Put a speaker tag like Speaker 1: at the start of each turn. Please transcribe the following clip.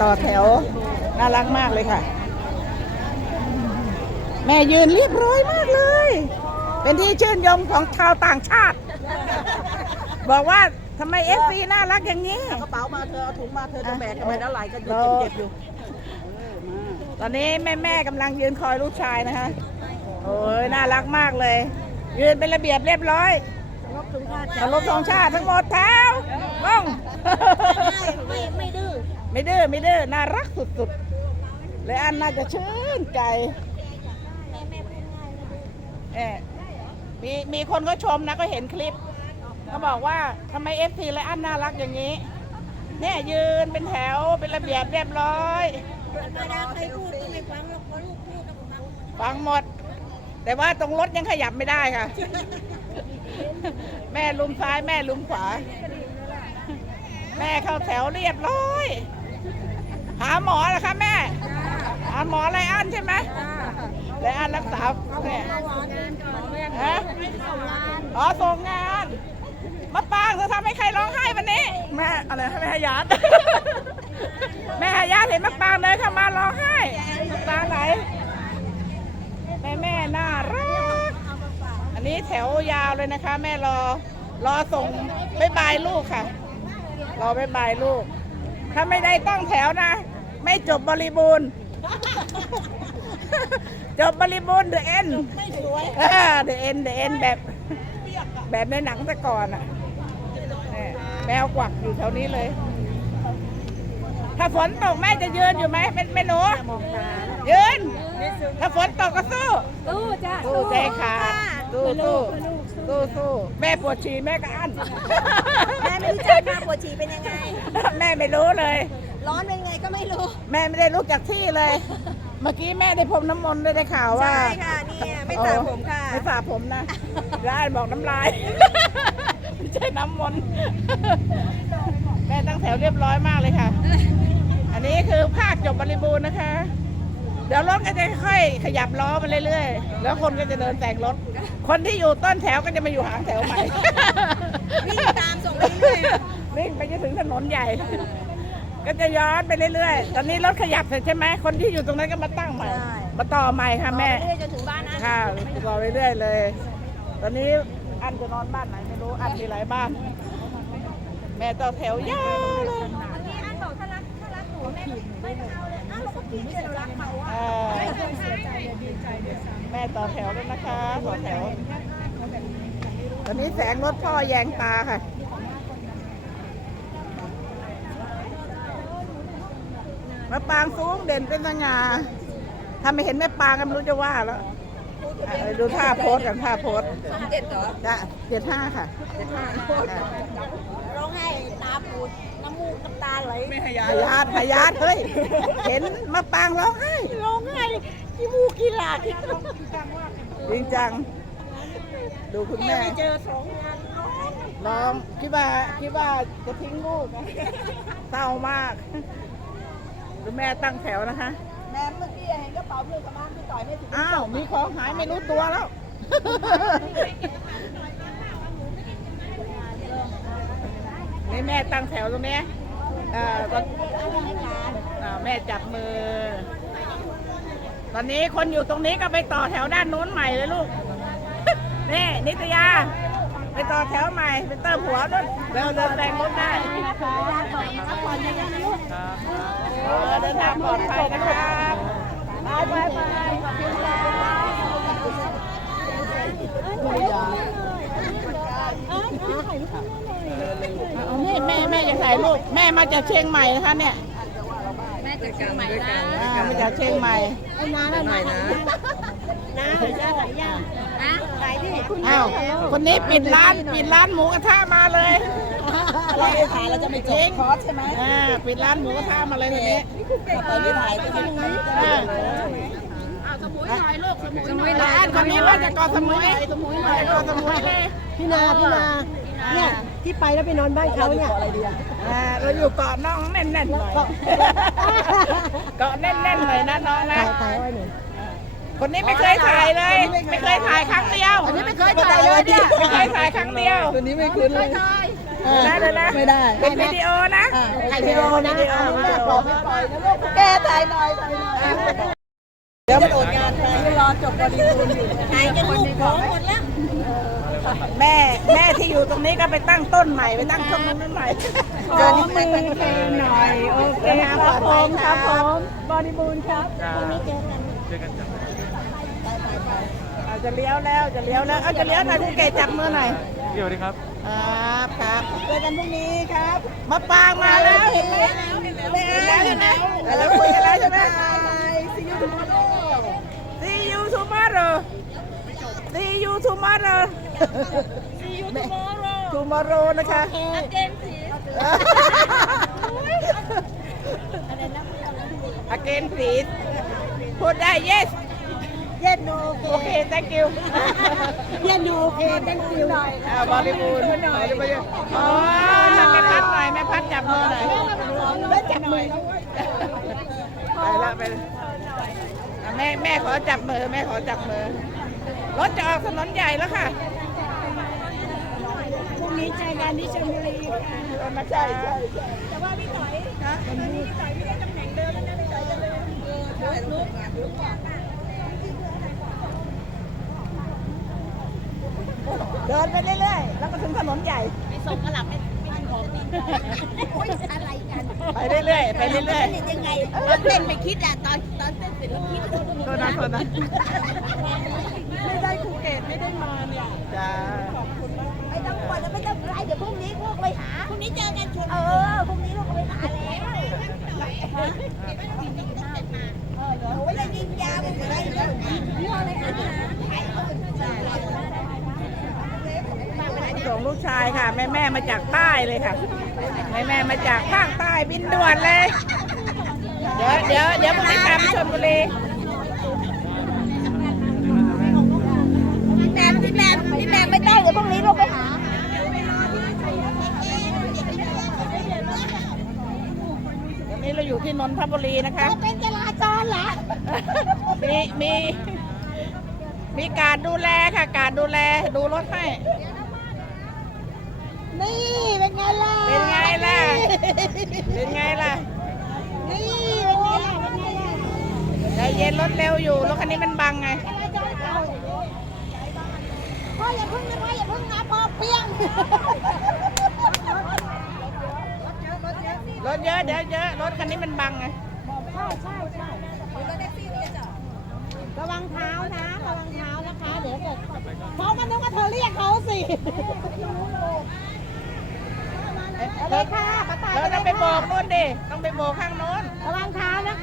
Speaker 1: ต่อแถว น่ารักมากเลยค่ะ แม่ยืนเรียบร้อยมากเลย เป็นที่ชื่นชมของชาวต่างชาติ บอกว่าทำไมเอฟซีน่ารักอย่างนี้
Speaker 2: กระเป๋ามาเธอเอาถุงมาเธอจะแบกกันไปแล้วไหลกันอยู่เจ็บๆอยู่
Speaker 1: ตอนนี้แม่แม่ๆกำลังยืนคอยลูกชายนะคะ โอ้ยน่ารักมากเลย ยืนเป็นระเบียบเรียบร้อยเคารพธงชาติทั้งหมดแถวลง
Speaker 2: ไม่ไม่ดื้อ
Speaker 1: ไม่เด้อไม่เด้อน่ารักสุดๆเลยอันน่าจะชื่นใจเออมีมีคนก็ชมนะก็เห็นคลิปเขาบอกว่าทำไมเอฟซีเลยอันน่ารักอย่างนี้เนี่ยยืนเป็นแถวเป็นระเบียบเรียบร้อย
Speaker 2: เวลาใครพูดก็ไม่ฟังหรอกเพราะลูกพูดกับผม
Speaker 1: ฟังหมด แต่ว่าตรงรถยังขยับไม่ได้ค่ะ แม่ลุมซ้ายแม่ลุมขวา แม่เข้าแถวเรียบร้อย หาหมอแล้วคะแม่ หาหมอไรอันใช่ไหมไรอันรักษาเนี่ยฮะอ๋อส่งงานมะปรางเธอทำให้ใครร้องไห้วันนี้ แม่อะไรให้แม่หายาดแม่หายาดเห็นมะปรางเลยเข้ามาร้องไห้น้ำตาไหลแม่แม่น่ารักอันนี้แถวยาวเลยนะคะ แม่รอรอส่งบายบายลูกค่ะ รอบายบายลูก ถ้าไม่ได้ตั้งแถวนะ ไม่จบบริบูรณ์ จบบริบูรณ์เดอะเอ็น
Speaker 2: ไม่สวย
Speaker 1: เดอะเอ็นเดอะเอ็นแบบ แบบในหนังแต่ก่อนอะเนี่ยแมวกวักอยู่แถวนี้เลย ถ้าฝนตกแม่จะยืนอยู่ไหมเป็นแม่หนูยืน ถ้าฝนตกก็สู้
Speaker 2: ตู้จ้า
Speaker 1: สู้ใจขาดสู้สู้ สู้สู้แม่ปวดฉี่แม่ก็อั้น
Speaker 2: แม่ไม่รู้จักค่ะปวดฉี่เป็นยังไง
Speaker 1: แม่ไม่รู้เลย
Speaker 2: ร้อนเป็นไงก็ไม่รู้
Speaker 1: แม่ไม่ได้ลุกจากที่เลย เมื่อกี้แม่ได้พรมน้ำมนต์ด้วยได้ข่าวว่า
Speaker 2: ใช่ค่ะเนี่ยไม่สระผมค่ะ
Speaker 1: ไม่สระผมนะร้านบอกน้ำลาย ไม่ใช่น้ำมนต์แม่ตั้งแถวเรียบร้อยมากเลยค่ะ อันนี้คือภาคจบบริบูรณ์นะคะ เดี๋ยวรถก็จะค่อยขยับล้อมาเรื่อยๆ แล้วคนก็จะเดินแต่งรถ คนที่อยู่ต้นแถวก็จะมาอยู่หางแถวใหม่
Speaker 2: วิ่งตามส่งไปเรื่อย
Speaker 1: วิ่งไปจะถึงถนนใหญ่ ก็จะย้อนไปเรื่อยๆ ตอนนี้รถขยับเสร็จใช่ไหม คนที่อยู่ตรงนั้นก็มาตั้งใหม่ มาต่อใหม่ค่ะ
Speaker 2: ๆ
Speaker 1: แม่
Speaker 2: เรื่อยๆจนถึงบ้านนะ
Speaker 1: ค่ะต่อเรื่อยๆเลย ตอนนี้อันจะนอนบ้านไหนไม่รู้ อันมีหลายบ้าน แม่ต่อแถวยาวเลย
Speaker 2: ไม่เอาเลยอ้าวเราก็คิดว่าเรารักเขาอะ
Speaker 1: เออแม่ต่อแถวแล้วนะคะต่อแถวตอนนี้แสงรถพ่อแยงตาค่ะแม่ปางสูงเด่นเป็นสง่าถ้าไม่เห็นแม่ปางก็ไม่รู้จะว่าแล้วอะดูท่าโพสกันท่าโพส
Speaker 2: เด็ดเหรอ
Speaker 1: จ้ะเจ็ดห้าค่ะ
Speaker 2: เด็ดมากร้องไห้ตาปูด น้ำมูกน้ำตาไหล
Speaker 1: พยาธิพยาธิเฮ้ย เห็นมะปางร้องไห้
Speaker 2: ร้องไห้ขี้มูกขี้หลาก
Speaker 1: จริงจัง ดูคุณ
Speaker 2: แม่
Speaker 1: แม่
Speaker 2: ไม่เจอสองงานร้อง
Speaker 1: ร้องคิดว่าคิดว่าจะทิ้งลูกนะเศร้ามาก ดูแม่ตั้งแถวนะคะ
Speaker 2: แม่เมื่อกี้เห็นกระเป๋าเพื่อนกับบ้านพี่ต่อยไม่ถึง
Speaker 1: อ้าว มีของหายไม่รู้ตัวแล้ว นี่แม่ตั้งแถวตรงนี้อ่าตอนอ่าแม่จับมือ ตอนนี้คนอยู่ตรงนี้ก็ไปต่อแถวด้านนู้นใหม่เลยลูก นี่นิตยา ไปต่อแถวใหม่ ไปเติมหัวด้วยเร็วเดินแรงรถได้เออเดินทางปลอดภัยนะครับไปไปไปขอบคุณครับ เอาแม่แม่แม่จะถ่ายรูปแม่มาจากเชียงใหม่นะคะเนี่ย
Speaker 2: แม่จะซื้อใหม่นะ
Speaker 1: อ่ามาจากเชียงใหม่
Speaker 2: ไอ้น้าแล้วนะนะนะหรือย่าไหลย่านะไหลที่คุณ
Speaker 1: อ้าวคนนี้ปิดร้านปิดร้านหมูกระทะมาเลย
Speaker 2: เราไปถ่ายเราจะไม่จบคอร์สใช่ไหม
Speaker 1: อ่าปิดร้านหมูกระทะมาเลยทีนี้
Speaker 2: ตอนนี้ถ่ายไปที่ไหน
Speaker 1: อ่า สมุยร้านคนนี้มาจากเกาะสมุยมาจากเกาะสมุยเลย
Speaker 3: พี่นาพี่นาเนี่ยที่ไปแล้วไปนอนบ้านเขาเนี่ย
Speaker 1: อ่าเราอยู่เกาะน้องแน่นๆหน่อยเกาะแน่นๆหน่อยนะน้องนะ
Speaker 3: ถ่ายถ่ายไว้หน่อย
Speaker 1: คนนี้ไม่เคยถ่ายเลย ไม่เคยถ่ายครั้งเดียว
Speaker 3: อันนี้ไม่เคยถ่ายเลยเนี่ย
Speaker 1: ไม่เคยถ่ายครั้งเดียว
Speaker 3: ตัวนี้ไม่คุ้นเลย
Speaker 1: เได้เลยนะ
Speaker 3: ไม่ได้
Speaker 1: เป็นวิดีโอนะ
Speaker 3: อ่าถ่ายวิดีโอนะ
Speaker 1: วิดีโอ
Speaker 3: อันนี้แม่ขอไม่ปล่อยนะลูก
Speaker 1: แกถ่ายหน่อยถ่ายหน่อย
Speaker 3: เดี๋ยวจะโดดงานไปรอ จบบริบูรณ์อยู่
Speaker 2: ถ่ายกันลูกของหมดแล้ว
Speaker 1: แม่แม่ที่อยู่ตรงนี้ก็ไปตั้งต้นใหม่ไปตั้งต้นนั้นใหม่
Speaker 3: ขอมือเทหน่อยโอเคครับผมครับผมบริบูรณ์ครับ
Speaker 1: อาจจะเลี้ยวแล้วจะเลี้ยวแล้วเอาจะเลี้ยวหน่อยคุณเกศจับมือหน่อย
Speaker 4: เดี๋ยวดีครับ
Speaker 1: ครับครับเจอกันพรุ่งนี้ครับมาปางมาแล้วเห็นไหมเห็นแล้วเห็นแล้วแล้วคุยกันแล้วใช่ไหม See you tomorrow See you tomorrow See you tomorrow tomorrow นะคะ Again please พูดได้ yes
Speaker 3: เย็นโอเค
Speaker 1: โอเค thank you
Speaker 3: เย็นโอเคเต้นฟิวหน่อย
Speaker 1: อ่าบริบูรณ์บริบูรณ์อ๋อแม่พัดหน่อยแม่พัดจับมือหน่อย
Speaker 3: แล้วจับมือ
Speaker 1: ไปละไปละอะ แม่แม่ขอจับมือแม่ขอจับมือ รถจะออกถนนใหญ่แล้วค่ะ
Speaker 3: พรุ่งนี้เจอกันที่ชลบุรีค่ะ
Speaker 1: ใช่ใช่
Speaker 3: แต่ว่าพี่ต่อยนะวันนี้พี่ต่อยไม่ได้ตำแหน่งเดิมแล้วนะพี่ต่อยจะเลย
Speaker 1: เดินไปเรื่อยๆ แล้วก็ถึงถนนใหญ่
Speaker 2: ไม่ส่งก็หลับไม่ องนี่โอ๊ยอะไรกัน
Speaker 1: ไปเรื่อยๆไปเรื่อย
Speaker 2: เต้นยังไงตอนเต้นไม่คิดอะตอนตอนเต้นเสร็จแล้วคิด
Speaker 1: ๆโทษนะโทษนะ
Speaker 3: ไม่ได้ภูเก็ตไม่ได้มาเนี่ย
Speaker 1: จ้า
Speaker 2: ไม่ต้องกลัวแล้วไม่ต้องไรเดี๋ยวพรุ่งนี้ลูกไปหาพรุ่งนี้เจอกันชนเออพรุ่งนี้ลูกไปหาแล้วโอ้ยเลยยิงยาวไปเลยยี่ห้ออะไรคะ
Speaker 1: ส่งลูก ชายค่ะ แม่แม่ๆมาจากใต้เลยค่ะ แม่แม่ๆมาจากภาคใต้บินด่วนเลย เดี๋ยวเดี๋ยวเดี๋ยวพรุ่งนี้กลับชลบุรี
Speaker 2: พี่แมมพี่แมมพี่แมมไม่ต้องเดี๋ยวพรุ่งนี้ลูกไปหา
Speaker 1: เดี๋ยวนี้เราอยู่ที่นนทบุรีนะคะ
Speaker 2: เป็นจราจรเหรอ
Speaker 1: มีมีมีการดูแลค่ะ การดูแลดูรถให้
Speaker 2: นี่เป็นไงล่ะ
Speaker 1: เป็นไงล่ะ เป็นไงล่ะ
Speaker 2: นี่เป็นไงล่ะเป็นไงล่ะ
Speaker 1: ใจเย็นรถเร็วอยู่ รถคันนี้มันบังไง
Speaker 2: จราจรเก่าพ่ออย่าพึ่งนะพ่ออย่าพึ่งนะพ่อเปี้ยง
Speaker 1: รถเยอะเดี๋ยวเยอะรถคันนี้มันบังไง
Speaker 2: ใช่ใช่ใช่ระวังเท้านะ ระวังเท้านะคะ เดี๋ยวเกิดเขามันนึกว่าเธอเรียกเขาสิ
Speaker 1: เธอเธอต้องไปโบกนู่นดิ ต้องไปโบกข้างโน้น
Speaker 2: ระวังเท้านะ